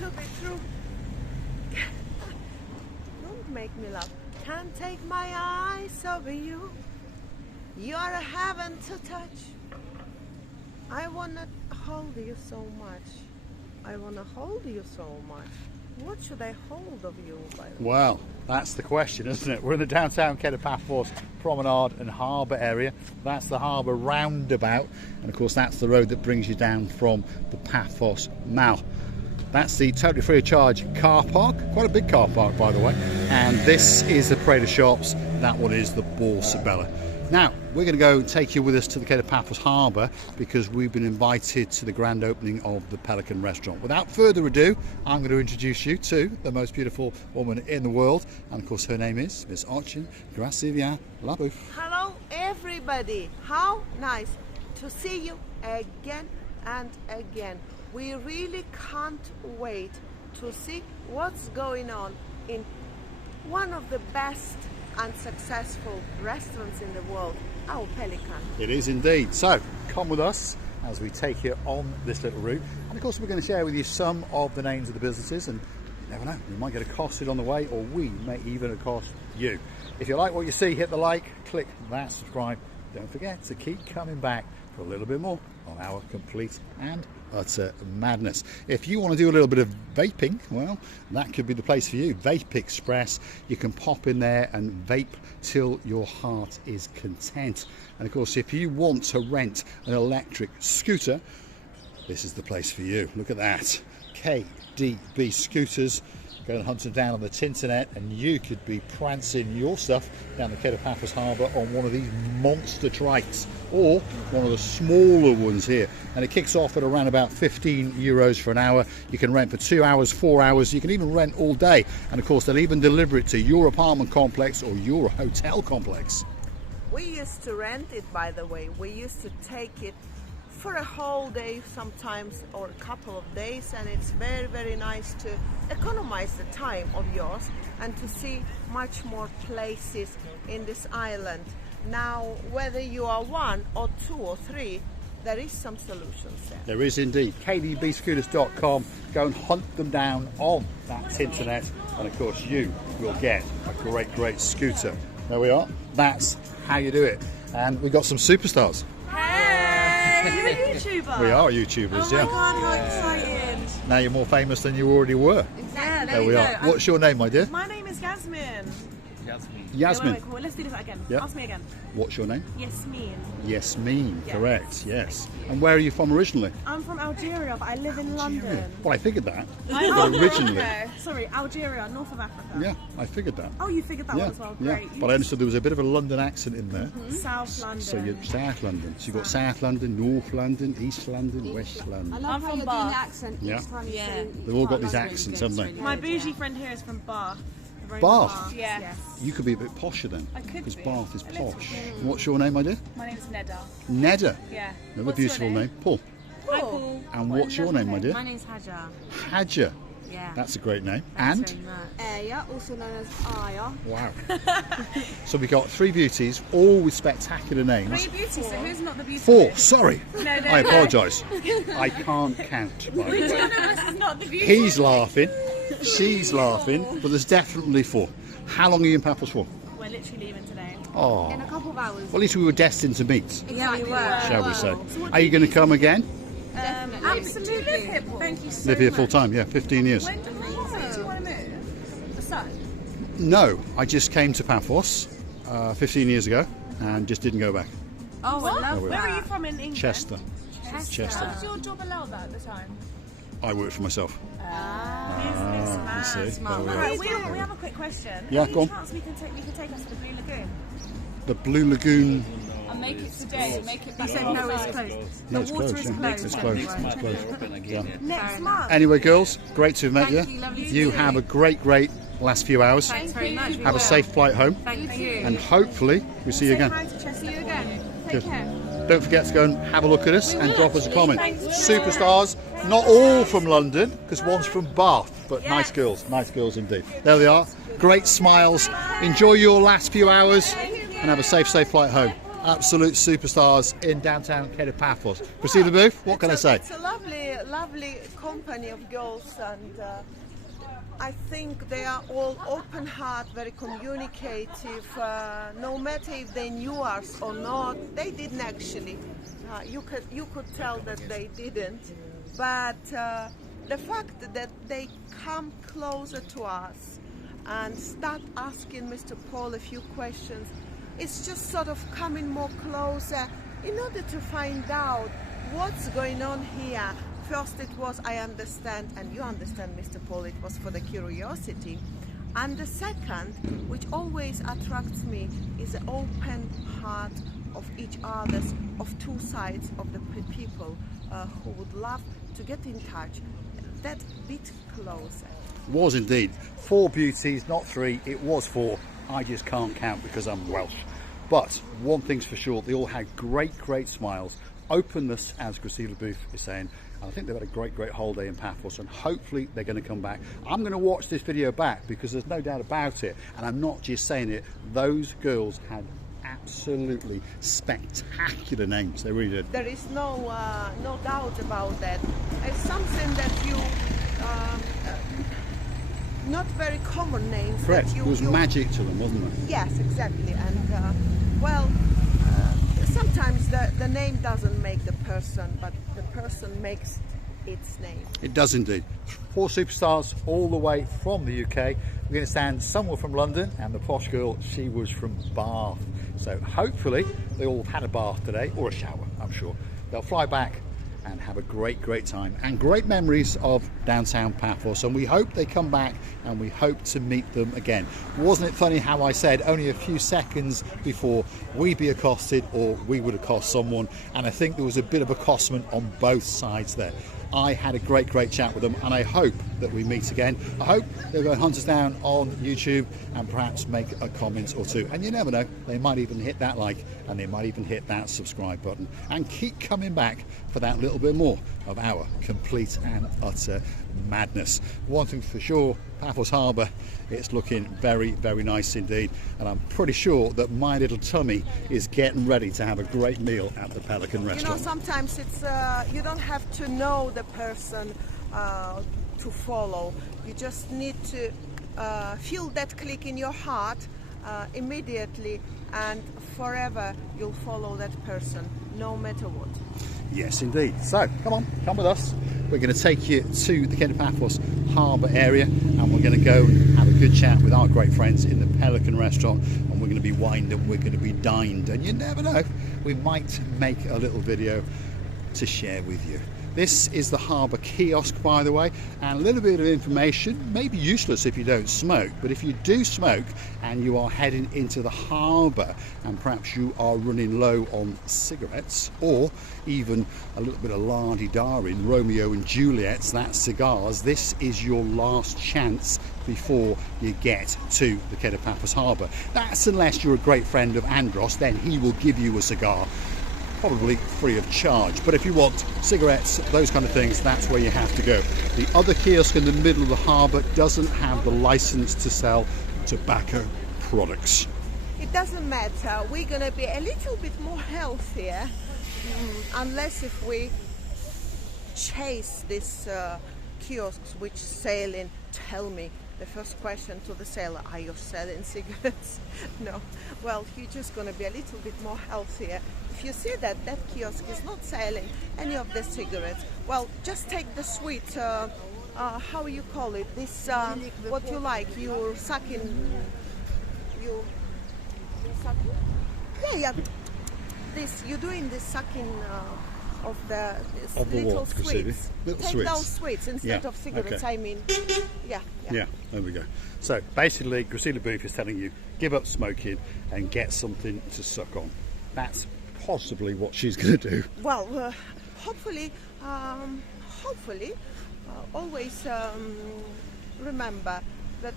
good to be true. Don't make me laugh. Can't take my eyes over you. You're a heaven to touch. I wanna hold you so much. I wanna hold you so much. What should I hold of you, by the way? Well, that's the question, isn't it? We're in the downtown Paphos Promenade and Harbour area. That's the harbour roundabout, and of course that's the road that brings you down from the Paphos Mall. That's the totally free of charge car park, quite a big car park by the way, and this is the parade of shops. That one is the Borsa Bella. Now, we're going to go take you with us to the Paphos Harbour because we've been invited to the grand opening of the Pelican restaurant. Without further ado, I'm going to introduce you to the most beautiful woman in the world, and of course her name is Miss Ochin Gracivia Labouf. Hello everybody, how nice to see you again and again. We really can't wait to see what's going on in one of the best and successful restaurants in the world, our Pelican. It is indeed. So come with us as we take you on this little route, and of course we're going to share with you some of the names of the businesses, and you never know, we might get accosted on the way, or we may even accost you. If you like what you see, hit the like, click that subscribe. Don't forget to keep coming back for a little bit more on our complete and utter madness. If you want to do a little bit of vaping, well, that could be the place for you. Vape Express. You can pop in there and vape till your heart is content. And of course, if you want to rent an electric scooter, this is the place for you. Look at that. KDB Scooters. Go and hunt them down on the Tinternet, and you could be prancing your stuff down the Paphos Harbour on one of these monster trikes, or one of the smaller ones here. And it kicks off at around about €15 for an hour. You can rent for 2 hours, 4 hours. You can even rent all day. And of course, they'll even deliver it to your apartment complex or your hotel complex. We used to rent it, by the way. We used to take it for a whole day sometimes, or a couple of days, and it's very, very nice to economize the time of yours and to see much more places in this island. Now, whether you are 1 or 2 or 3, there is some solutions there. There is indeed. KDBscooters.com. Go and hunt them down on that internet, and of course you will get a great, great scooter. There we are. That's how you do it. And we got some superstars. You're a YouTuber? We are YouTubers, yeah. Oh my god, how exciting. Now you're more famous than you already were. Yeah, There we are. What's your name, my dear? My name is Yasmin. Yasmin. Wait, let's do this again. Yeah. Ask me again. What's your name? Yasmin. Yasmin, Yes. correct, yes. And where are you from originally? I'm from Algeria, but I live in London. Well, I figured that. Oh, Originally. okay. Sorry, Algeria, north of Africa. Yeah, I figured that. Oh, you figured that Yeah, one as well. yeah. Great. But I understood there was a bit of a London accent in there. South London. So you're South London. So you've got South London, North London, East London, West I London. love I'm how from you're doing Bath. the accent Yeah. each time you Yeah. say They've all got part these London, accents, it's haven't they? really My good, bougie yeah. friend here is from Bath. Bath? Yes. You could be a bit posher then. I could Because be. Bath is A little posh. bit. And what's your name, my dear? My name is Neda. Neda. Yeah. Another What's your beautiful name. Paul. Hi, Paul. And what's your name, my dear? My name's Hajar. Hadja. Yeah. That's a great name. Thanks And? very much. Aya, also known as Aya. Wow. So we've got 3 beauties, all with spectacular names. Three beauties, so who's not the beauty? 4, sorry. No, I apologise. I can't count, by the way. None of us is not the beauty. He's laughing, she's laughing, but there's definitely 4. How long are you in Paphos for? We're literally leaving today. Oh, In a couple of hours. well, at least we were destined to meet, Yeah, we were. shall we say. Are you going to come again? Absolutely. Live here, Paul. Thank you so Live here much. full time, yeah, 15 years. When do you want to move? The sun. No, I just came to Paphos 15 years ago and just didn't go back. Oh, I love we Where that. are you from in England? Chester. Chester. Does your job allow that at the time? I work for myself. You see, Smart. there we are. Right, we have a quick question. Yeah, Any go on. chance we can take us to the Blue Lagoon? The Blue Lagoon. And make it today. Make it. He said no, it's closed. No, The it's water closed. is Yeah. closed. It's closed. Yeah. Next month. Anyway, girls, great to have met Thank you. you, lovely to You see have you. a great last few hours. Thanks very much. Have a safe flight home, Thank you. and hopefully we see you again. Hi to Chester. See you again. Good. Don't forget to go and have a look at us and drop us a comment. Superstars, not all from London, because one's from Bath, but nice girls indeed. There they are, great smiles. Enjoy your last few hours and have a safe flight home. absolute superstars in downtown Paphos. Priscilla Booth, what can I say? It's a lovely company of girls, and I think they are all open heart, very communicative. No matter if they knew us or not, they didn't actually. You could tell that they didn't, but the fact that they come closer to us and start asking Mr. Paul a few questions, it's just sort of coming more closer in order to find out what's going on here. First it was, I understand, and you understand, Mr. Paul, it was for the curiosity. And the second, which always attracts me, is the open heart of each other's, of two sides of the people who would love to get in touch, that bit closer. Was indeed 4 beauties, not 3. It was 4. I just can't count because I'm Welsh. But one thing's for sure, they all had great smiles, openness, as Priscilla Booth is saying. And I think they've had a great holiday in Paphos, and hopefully they're going to come back. I'm going to watch this video back because there's no doubt about it, and I'm not just saying it. Those girls had absolutely spectacular names. They really did. There is no doubt about that. It's something that you not very common names. Correct. That There was magic to them, wasn't there? Yes, exactly. And well, sometimes the name doesn't make the person, but the person makes its name. It does indeed. 4 superstars all the way from the UK. We're going to stand somewhere from London, and the posh girl, she was from Bath. So hopefully they all had a bath today, or a shower, I'm sure. They'll fly back and have a great time and great memories of downtown Paphos, and we hope they come back and we hope to meet them again. Wasn't it funny how I said only a few seconds before we'd be accosted or we would accost someone, and I think there was a bit of accostation on both sides there. I had a great chat with them, and I hope that we meet again. I hope they'll go and hunt us down on YouTube and perhaps make a comment or two. And you never know, they might even hit that like, and they might even hit that subscribe button, and keep coming back for that little bit more of our complete and utter madness. One thing for sure, Paphos Harbour, it's looking very nice indeed, and I'm pretty sure that my little tummy is getting ready to have a great meal at the Pelican restaurant. You know, sometimes it's you don't have to know the person to follow. You just need to feel that click in your heart immediately, and forever you'll follow that person, no matter what. Yes, indeed. So, come with us. We're going to take you to the Paphos Harbour area, and we're going to go and have a good chat with our great friends in the Pelican restaurant, and we're going to be wined and we're going to be dined, and you never know, we might make a little video to share with you. This is the harbour kiosk, by the way, and a little bit of information, maybe useless if you don't smoke, but if you do smoke and you are heading into the harbour and perhaps you are running low on cigarettes, or even a little bit of la-di-da in Romeo and Juliet's, that's cigars, this is your last chance before you get to the Paphos Harbour. That's unless you're a great friend of Andros, then he will give you a cigar, probably free of charge. But if you want cigarettes, those kind of things, that's where you have to go. The other kiosk in the middle of the harbour doesn't have the license to sell tobacco products. It doesn't matter, we're going to be a little bit more healthier, unless if we chase these kiosks which sailing. Tell me, the first question to the sailor, are you selling cigarettes? No. Well, you're just going to be a little bit more healthier. If you see that kiosk is not selling any of the cigarettes, well, just take the sweet, how you call it, this, what you like, you're sucking, you're sucking? Yeah, this, you're doing this sucking of the little sweets. Take those sweets instead of cigarettes, okay. I mean, yeah, there we go. So basically, Priscilla Booth is telling you, give up smoking and get something to suck on. That's possibly what she's going to do. Well, hopefully, always remember that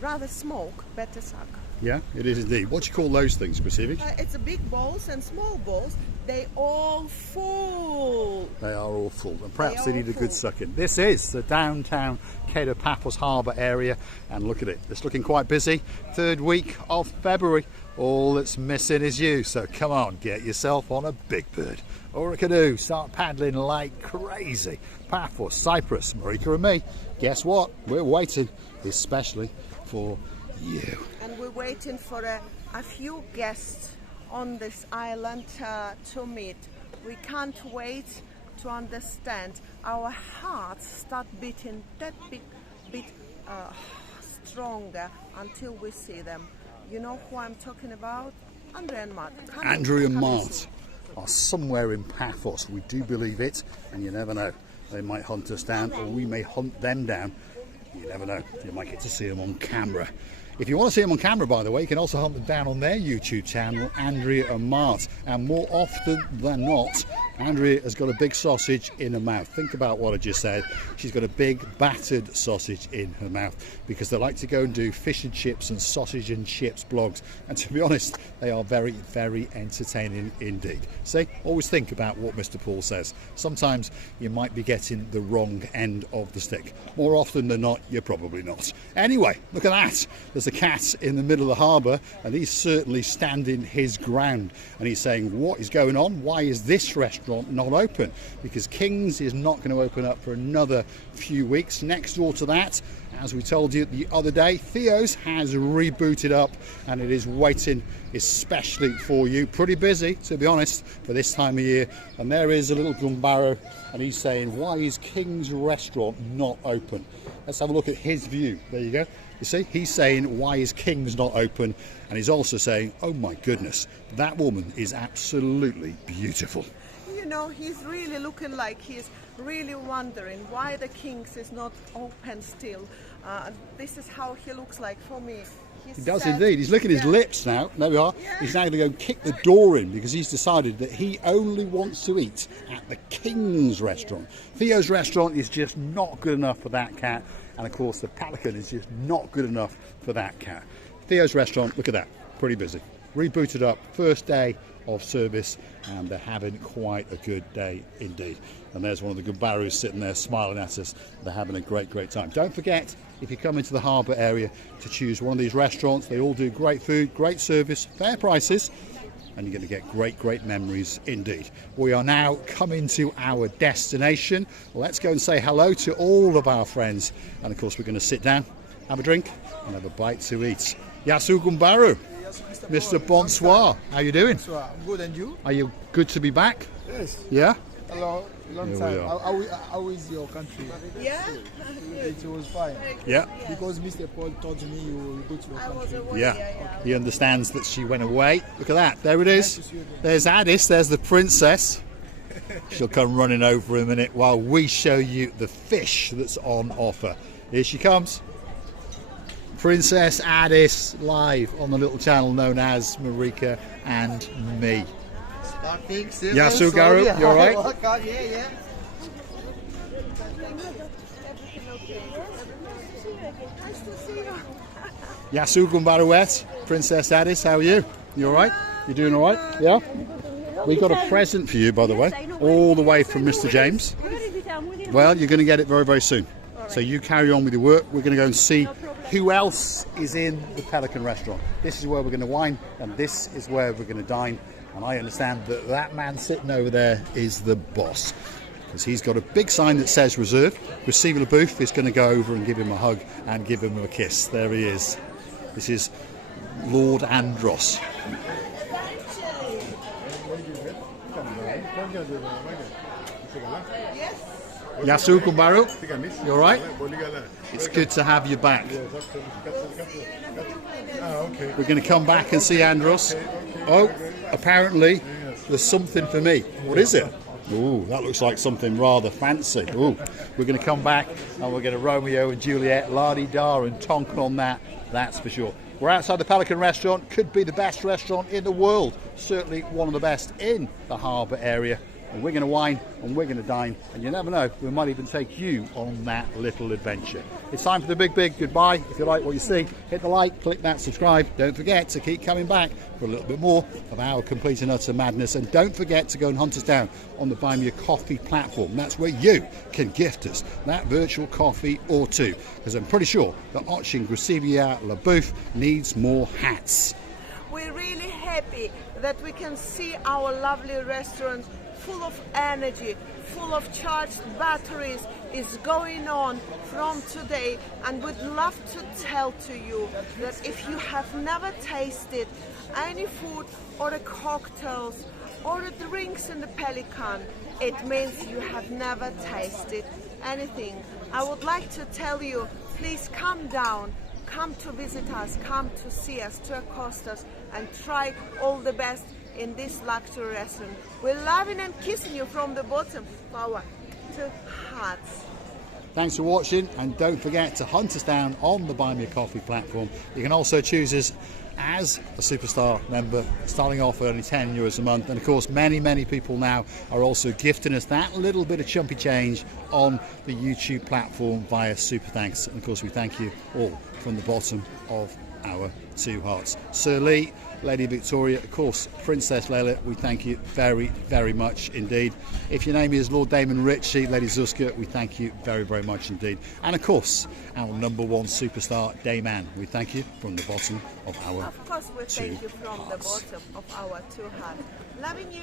rather smoke, better suck. Yeah, it is indeed. What do you call those things, Priscilla? It's big balls and small balls. They all full. They are all full, and perhaps They they are need a good full. sucking. This is the downtown Cape of Paphos Harbour area, and look at it. It's looking quite busy. Third week of February. All that's missing is you. So come on, get yourself on a big bird or a canoe. Start paddling like crazy. Paphos, Cyprus, Marika and me. Guess what? We're waiting, especially for you. And we're waiting for a few guests on this island to meet. We can't wait to understand. Our hearts start beating that bit stronger until we see them. You know who I'm talking about? Andrea and Mart. Andrew and Mart are somewhere in Paphos. We do believe it, and you never know. They might hunt us down, or we may hunt them down. You never know. You might get to see them on camera. If you want to see them on camera, by the way, you can also hunt them down on their YouTube channel, Andrea and Mart. And more often than not, Andrea has got a big sausage in her mouth. Think about what I just said. She's got a big battered sausage in her mouth, because they like to go and do fish and chips and sausage and chips blogs. And to be honest, they are very, very entertaining indeed. See, always think about what Mr. Paul says. Sometimes you might be getting the wrong end of the stick. More often than not, you're probably not. Anyway, look at that. There's a cat in the middle of the harbour, and he's certainly standing his ground, and he's saying, what is going on? Why is this restaurant not open? Because King's is not going to open up for another few weeks. Next door to that, as we told you the other day, Theo's has rebooted up, and it is waiting especially for you. Pretty busy, to be honest, for this time of year. And there is a little Gumbaro, and he's saying, why is King's restaurant not open? Let's have a look at his view. There you go. You see, he's saying, why is King's not open? And he's also saying, oh my goodness, that woman is absolutely beautiful. You know, he's really looking like he's really wondering why the King's is not open still. This is how he looks like for me. He does indeed. He's licking his lips now. There we are. Yeah. He's now going to go and kick the door in, because he's decided that he only wants to eat at the King's restaurant. Theo's restaurant is just not good enough for that cat. And of course, the Pelican is just not good enough for that cat. Theo's restaurant, look at that, pretty busy. Rebooted up, first day of service, and they're having quite a good day indeed. And there's one of the Gumbarus sitting there smiling at us. They're having a great, great time. Don't forget, if you come into the harbour area, to choose one of these restaurants. They all do great food, great service, fair prices, and you're going to get great, great memories indeed. We are now coming to our destination. Let's go and say hello to all of our friends. And of course, we're going to sit down, have a drink, and have a bite to eat. Yasu Gumbaru, Mr. Bonsoir, how you doing? I'm good, and you? Are you good to be back? Yes. Yeah? Hello, long Here we time. are. How is your country? Yeah? It was fine. Yeah. Because Mr. Paul told me you will go to your I was country. away. Yeah. He understands that she went away. Look at that. There it Nice is. to see you again. There's Addis. There's the princess. She'll come running over in a minute while we show you the fish that's on offer. Here she comes. Princess Addis, live on the little channel known as Marika and Me. Yasu Garu, you all right? Yeah. Yasu Gumbaruet, Princess Addis, how are you? You all right? You doing all right? Yeah? We got a present for you, by the way, all the way from Mr. James. Well, you're going to get it very, very soon. So you carry on with your work. We're going to go and see who else is in the Pelican restaurant. This is where we're going to wine, and this is where we're going to dine. And I understand that that man sitting over there is the boss, because he's got a big sign that says reserved. Receiver Booth is going to go over and give him a hug and give him a kiss. There he is. This is Lord Andros. Yasu Kumbaru, you all right? It's good to have you back. We're going to come back and see Andros. Oh, apparently there's something for me. What is it? Ooh, that looks like something rather fancy. Ooh, we're going to come back and we're going to Romeo and Juliet, la-di-da and tonk on that, that's for sure. We're outside the Pelican restaurant, could be the best restaurant in the world. Certainly one of the best in the harbour area. and we're going to wine, and we're going to dine, and you never know, we might even take you on that little adventure. It's time for the big goodbye. If you like what you see, hit the like, click that subscribe. Don't forget to keep coming back for a little bit more of our complete and utter madness, and don't forget to go and hunt us down on the Buy Me a Coffee platform. That's where you can gift us that virtual coffee or two, because I'm pretty sure that Ochin Gracivia La Bouffe needs more hats. We're really happy that we can see our lovely restaurant full of energy, full of charged batteries is going on from today, and would love to tell to you that if you have never tasted any food or the cocktails or the drinks in the Pelican, it means you have never tasted anything. I would like to tell you, please come down, come to visit us, come to see us, to accost us, and try all the best in this luxury restaurant. We're loving and kissing you from the bottom of our two hearts. Thanks for watching, and don't forget to hunt us down on the Buy Me a Coffee platform. You can also choose us as a Superstar member, starting off at only €10 a month, and of course many people now are also gifting us that little bit of chumpy change on the YouTube platform via Super Thanks, and of course we thank you all from the bottom of our two hearts. Sir Lee, Lady Victoria, of course Princess Leila, we thank you very much indeed. If your name is Lord Damon Ritchie, Lady Zuska, we thank you very much indeed. And of course our #1 superstar Dayman, we thank you from the bottom of our Of course we thank you from the hearts. bottom of our two hearts. Loving you.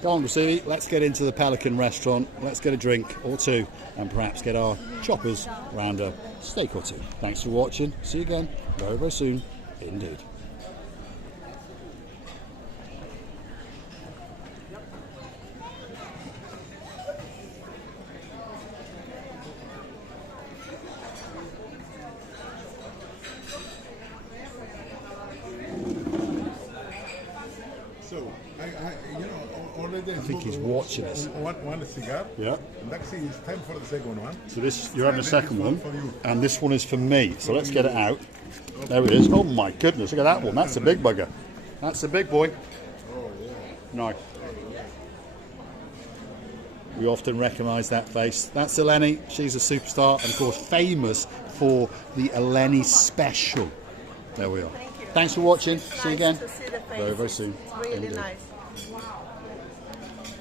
Go on, Rasivi, let's get into the Pelican restaurant, let's get a drink or two, and perhaps get our choppers round a steak or two. Thanks for watching, see you again very soon indeed. So, already I think he's watching us. One cigar. Yeah. Next it's time for the second one. So this, you're having a second one, for you. and this one is for me. So let's get it out. There it is. Oh my goodness, look at that one. That's a big bugger. That's a big boy. No. We often recognise that face. That's Eleni. She's a superstar, and of course famous for the Eleni special. There we are. Thanks for watching. See you again Nice to see the very faces. soon. Really Indeed. nice.